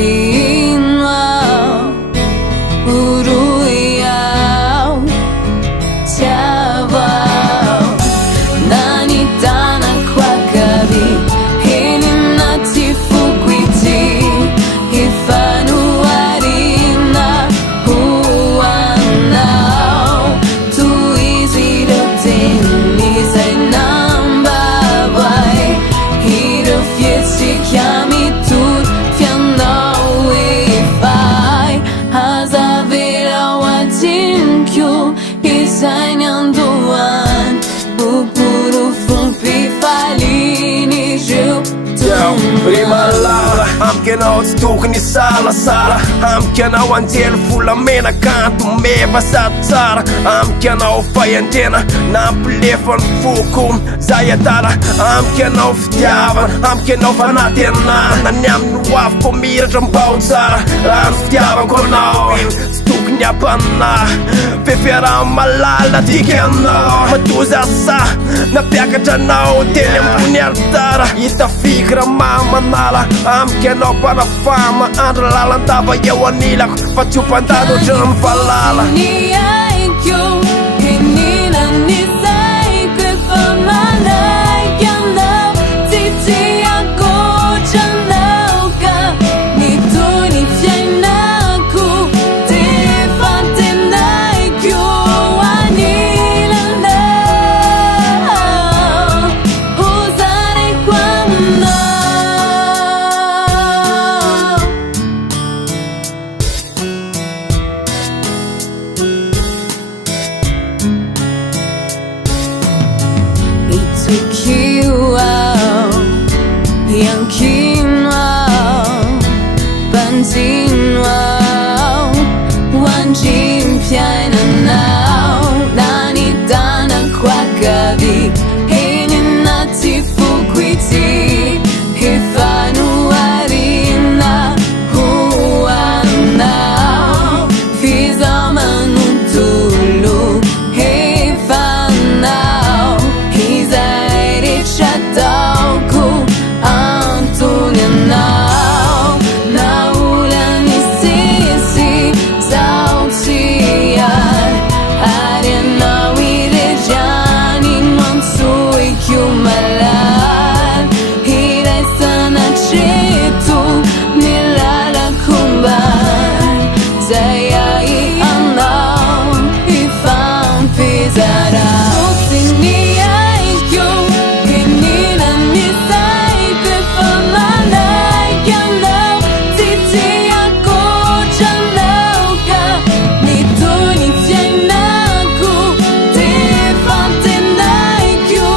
Inao Uruyao Tiavao Nanitana Kwakabi Hininati Fukwiti Hifanuarina Huanao Tu easy to teni Say namba vai Hiro fietsi chiami tu Fianao ifai Hazavira watinkyu Isainyanduan Upuru fumpi falini Jiu Rimalala, amkenao tsy tokony salasala Amkenao anjely volamena kanto meva sady tsara Amkenao faiandrena nampilefany foko zay atala Amkenao fitiavana, amkenao fanatenana Ny amin'ny hoaviko miratra mbao tsara Raha ny fitiavanko anao tsy tokony ampanina Fefiara malala tika anao Matoza sa napiakatra anao teny ambony altara Itafikira mamanala amkenao panafama Andra lalandava eo anilako Fa tsy hompandado otrany valala Ni aikyo Hinina ni saiko Efa malaika anao Titiako tranauka Nitony fiainako Tefa tenaikyo Anilanao Uzare kwamnao Itukiwao Yang kinwao Banzinwao Wanjimpiainanao Nanitana kwakabi Hininati fukwiti Hifanuarina Huanao Fizamanutulu Hifanao Hizairichatauku Antulianao Naulani sisi Zautiar Arianao irejani Mansui kiumalar Hirai sana chitu Nilala kumbar Zayai anao Ifan pizara Uksini aikyo Hinina ni saiko Efa malaika anao Titiako tranauka Nituni fiainako Tefa tenaikyo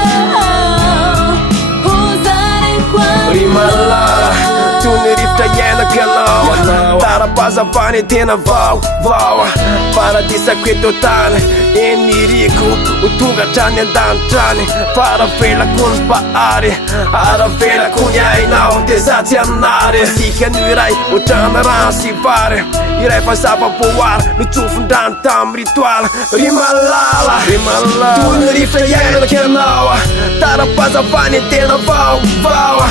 Anilanao Uzare kwamnao Rimalala, tunirifta iainako anao Tara-pazafany tena vaovao Paradisako eto tany Eniriko ho tonga hatrany an-danitrany Paravelako ny paary Aravelako ny ainao De za tsy anary Sika ny iray otrana rano sy vary Iray fa zava-boary Nitsofon-drano tamy ritoala Rimalala Tunirifta iainako anao Tara-pazafany tena vaovao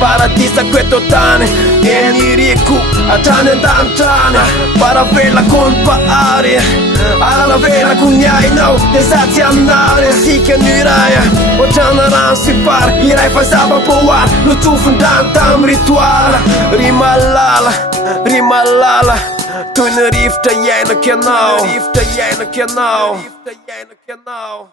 Paradisako eto tany Eniriko hatrany an-danitrany Paravelako ny paary Aravelako ny ainao De za tsy anary Sika ny iray otrana rano sy vary Iray fa zava-boary Nitsofon-drano tamy ritoala Rimalala Toy ny rivotra iainako anao